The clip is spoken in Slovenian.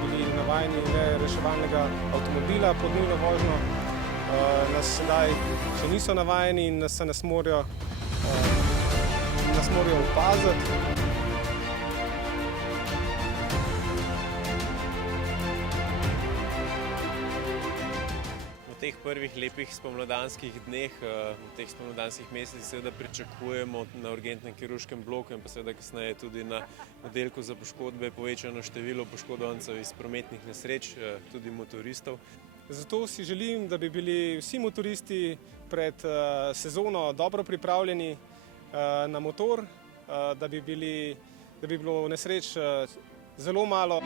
bili navajeni le reševalnega avtomobila pod nujno vožnjo, nas sedaj še niso navajeni in nas morajo opaziti. V teh prvih lepih spomladanskih dneh, v teh spomladanskih mesecih seveda pričakujemo na urgentnem kirurškem bloku in pa seveda kasneje tudi na oddelku za poškodbe povečano število poškodovancev iz prometnih nesreč, tudi motoristov. Zato si želim, da bi bili vsi motoristi pred sezono dobro pripravljeni na motor, da bi bilo nesreč zelo malo.